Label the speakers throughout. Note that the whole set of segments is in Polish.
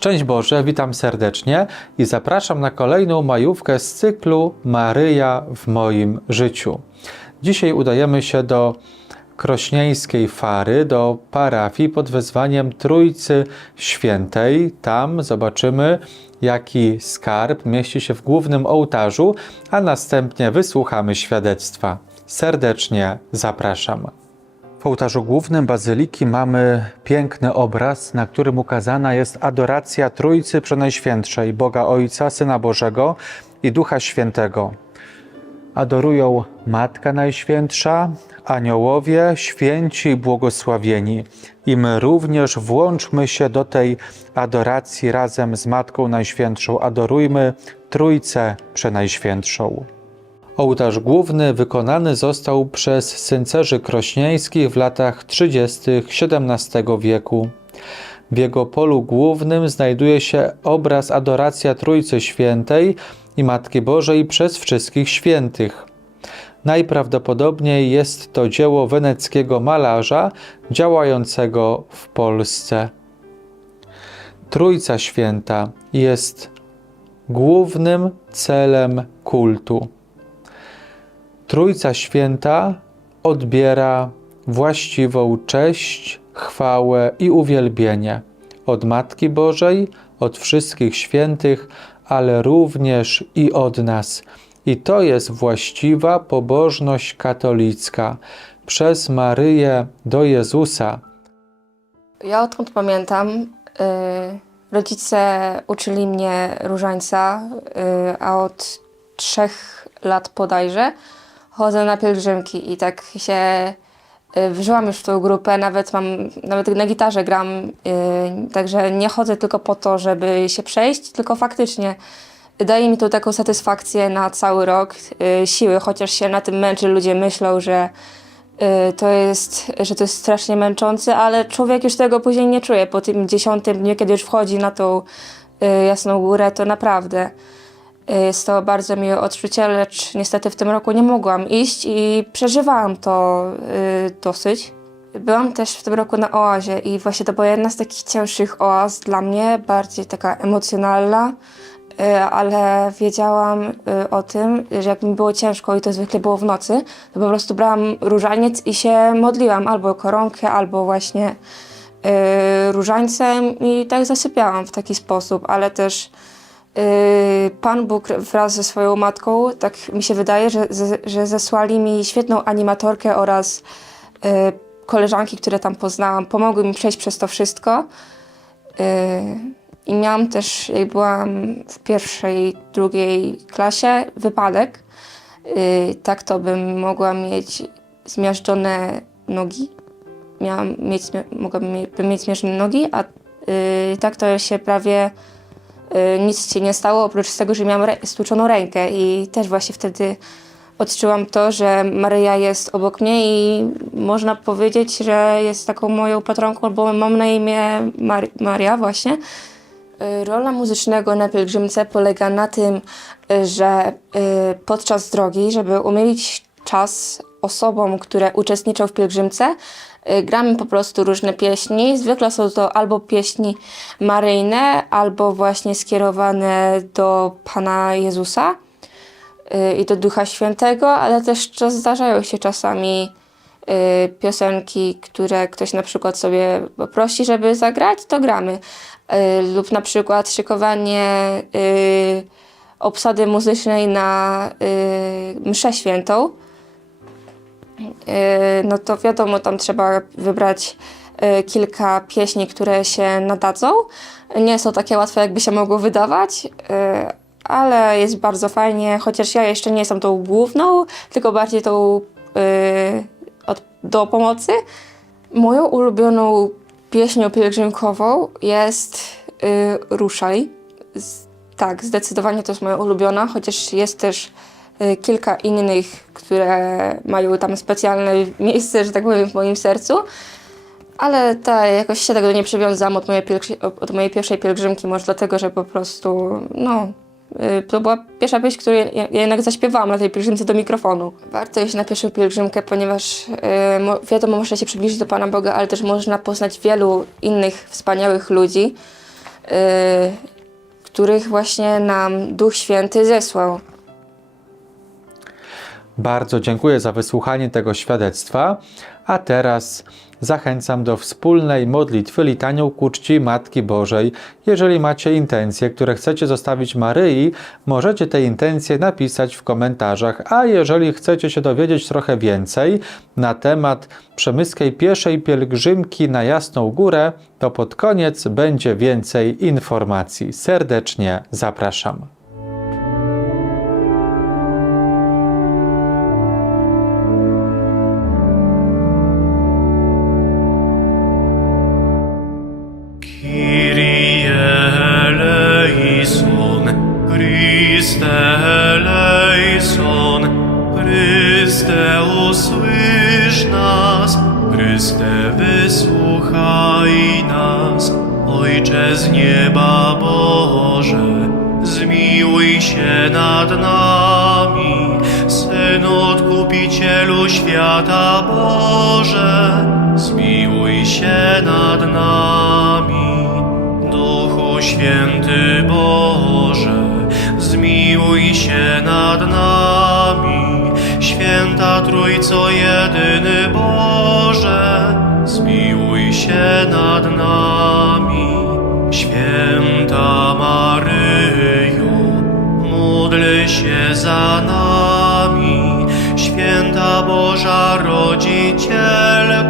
Speaker 1: Szczęść Boże, witam serdecznie i zapraszam na kolejną majówkę z cyklu Maryja w moim życiu. Dzisiaj udajemy się do krośnieńskiej Fary, do parafii pod wezwaniem Trójcy Świętej. Tam zobaczymy, jaki skarb mieści się w głównym ołtarzu, a następnie wysłuchamy świadectwa. Serdecznie zapraszam. W ołtarzu głównym bazyliki mamy piękny obraz, na którym ukazana jest adoracja Trójcy Przenajświętszej, Boga Ojca, Syna Bożego i Ducha Świętego. Adorują Matka Najświętsza, aniołowie, święci i błogosławieni. I my również włączmy się do tej adoracji razem z Matką Najświętszą. Adorujmy Trójcę Przenajświętszą. Ołtarz główny wykonany został przez syncerzy krośnieńskich w latach 30. XVII wieku. W jego polu głównym znajduje się obraz Adoracja Trójcy Świętej i Matki Bożej przez wszystkich świętych. Najprawdopodobniej jest to dzieło weneckiego malarza działającego w Polsce. Trójca Święta jest głównym celem kultu. Trójca Święta odbiera właściwą cześć, chwałę i uwielbienie od Matki Bożej, od wszystkich świętych, ale również i od nas. I to jest właściwa pobożność katolicka przez Maryję do Jezusa.
Speaker 2: Ja odkąd pamiętam, y, rodzice uczyli mnie różańca, y, a od trzech lat bodajże chodzę na pielgrzymki i tak się y, wżyłam już w tą grupę, nawet mam, nawet na gitarze gram, y, także nie chodzę tylko po to, żeby się przejść, tylko faktycznie daje mi to taką satysfakcję na cały rok, y, siły, chociaż się na tym męczy, ludzie myślą, że to jest, że to jest strasznie męczące, ale człowiek już tego później nie czuje. Po tym dziesiątym dniu, kiedy już wchodzi na tą jasną górę, to naprawdę jest to bardzo miłe odczucie, lecz niestety w tym roku nie mogłam iść i przeżywałam to y, dosyć. Byłam też w tym roku na oazie i właśnie to była jedna z takich cięższych oaz dla mnie, bardziej taka emocjonalna, y, ale wiedziałam y, o tym, że jak mi było ciężko i to zwykle było w nocy, to po prostu brałam różaniec i się modliłam albo koronkę, albo właśnie różańcem i tak zasypiałam w taki sposób, ale też Pan Bóg wraz ze swoją matką, tak mi się wydaje, że, że, zesłali mi świetną animatorkę oraz y, koleżanki, które tam poznałam, pomogły mi przejść przez to wszystko. Y, I miałam też, jak byłam w pierwszej, drugiej klasie, wypadek. Tak to bym mogła mieć zmiażdżone nogi. Miałam mieć, mogłabym mie- bym mieć zmiażdżone nogi, a tak to się prawie nic się nie stało, oprócz tego, że miałam stłuczoną rękę i też właśnie wtedy odczułam to, że Maryja jest obok mnie i można powiedzieć, że jest taką moją patronką, bo mam na imię Mar- Maria właśnie. Y, Rola muzycznego na pielgrzymce polega na tym, y, że y, podczas drogi, żeby umilić czas osobom, które uczestniczą w pielgrzymce, y, gramy po prostu różne pieśni. Zwykle są to albo pieśni maryjne, albo właśnie skierowane do Pana Jezusa y, i do Ducha Świętego, ale też zdarzają się czasami y, piosenki, które ktoś na przykład sobie poprosi, żeby zagrać, to gramy. Lub na przykład szykowanie obsady muzycznej na mszę świętą. Y, no to wiadomo, tam trzeba wybrać y, kilka pieśni, które się nadadzą. Nie są takie łatwe, jakby się mogło wydawać, y, ale jest bardzo fajnie, chociaż ja jeszcze nie jestem tą główną, tylko bardziej tą do pomocy. Moją ulubioną pieśnią pielgrzymkową jest Ruszaj. Tak, zdecydowanie to jest moja ulubiona, chociaż jest też kilka innych, które mają tam specjalne miejsce, że tak powiem, w moim sercu. Ale ta, jakoś się tego nie przywiązałam od mojej, od mojej pierwszej pielgrzymki, może dlatego, że po prostu, no, y, to była pierwsza pieśń, którą ja, jednak zaśpiewałam na tej pielgrzymce do mikrofonu. Warto iść na pierwszą pielgrzymkę, ponieważ y, mo, wiadomo, można się przybliżyć do Pana Boga, ale też można poznać wielu innych wspaniałych ludzi. których właśnie nam Duch Święty zesłał.
Speaker 1: Bardzo dziękuję za wysłuchanie tego świadectwa, a teraz zachęcam do wspólnej modlitwy litanią ku czci Matki Bożej. Jeżeli macie intencje, które chcecie zostawić Maryi, możecie te intencje napisać w komentarzach, a jeżeli chcecie się dowiedzieć trochę więcej na temat przemyskiej pieszej pielgrzymki na Jasną Górę, to pod koniec będzie więcej informacji. Serdecznie zapraszam.
Speaker 3: Christe eleison, Chryste usłysz nas, Chryste wysłuchaj nas, Ojcze z nieba Boże, zmiłuj się nad nami, Synu Odkupicielu świata Boże, zmiłuj się nad nami. Duchu Święty Boże, zmiłuj się nad nami. Święta Trójco Jedyny Boże, zmiłuj się nad nami. Święta Maryjo, módl się za nami. Święta Boża Rodzicielko,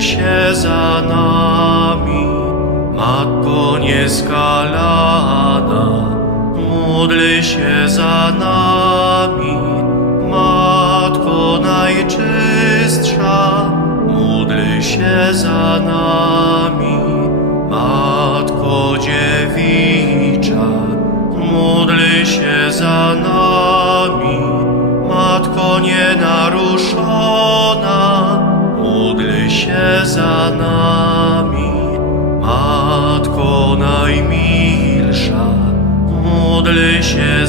Speaker 3: Módl się za nami. Matko nieskalana, módl się za nami.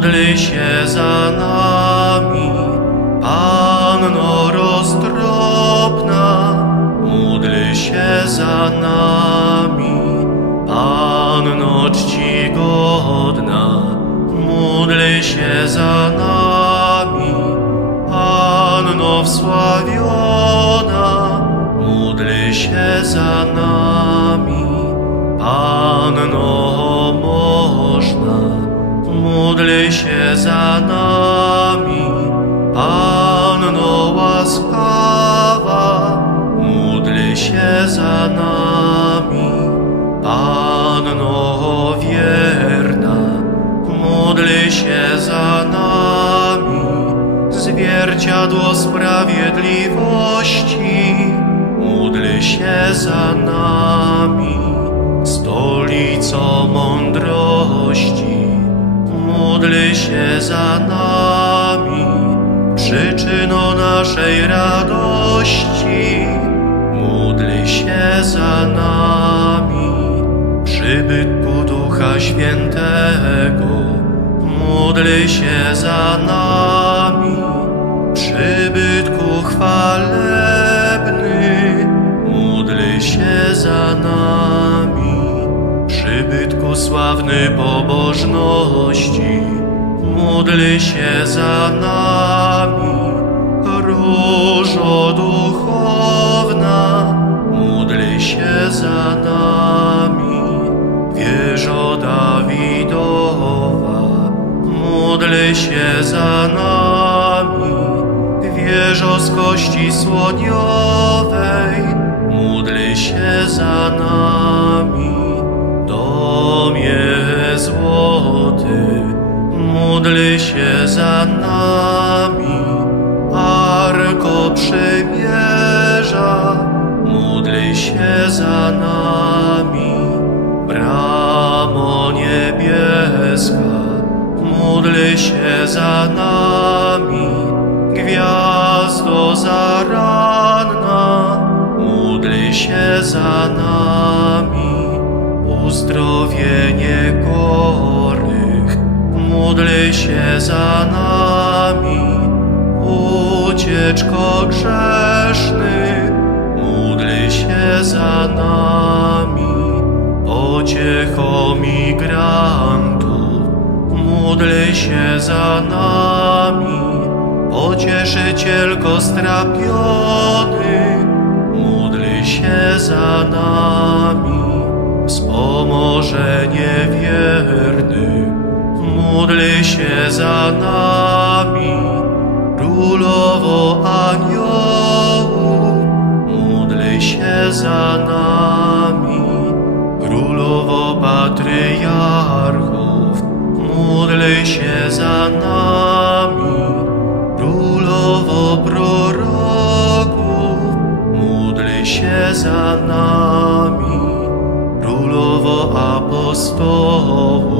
Speaker 3: módl się za nami. Panno roztropna, módl się za nami. Panno czcigodna, módl się za nami. Panno wsławiona, módl się za nami. Panno się za nami. Panno łaskawa, módl się za nami. Panno wierna, módl się za nami. Zwierciadło sprawiedliwości, módl się za nami. Stolico mądrości, módl się za nami. Przyczyno naszej radości, módl się za nami. Przybytku Ducha Świętego, módl się za nami. Przybytku chwalebny, módl się za nami. Przybytku sławny pobożności, módl się za nami. Różo duchowna, módl się za nami. Wieżo Dawidowa, módl się za nami. Wieżo z kości słoniowej, módl się za nami. Módl się za nami. Arko przymierza, módl się za nami. Bramo niebieska, módl się za nami. Gwiazdo zaranna, módl się za nami. Uzdrowienie módl się za nami. Ucieczko grzesznych, módl się za nami. Pociecho migrantów, módl się za nami. Pocieszycielko strapionych, módl się za nami. Wspomożenie wiernych, módl się za nami. Królowo aniołów, módl się za nami. Królowo patriarchów, módl się za nami. Królowo proroków, módl się za nami. Królowo apostołów,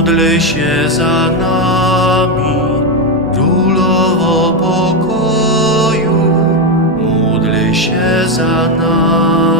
Speaker 3: Módl się za nami. Królowo pokoju, módl się za nami.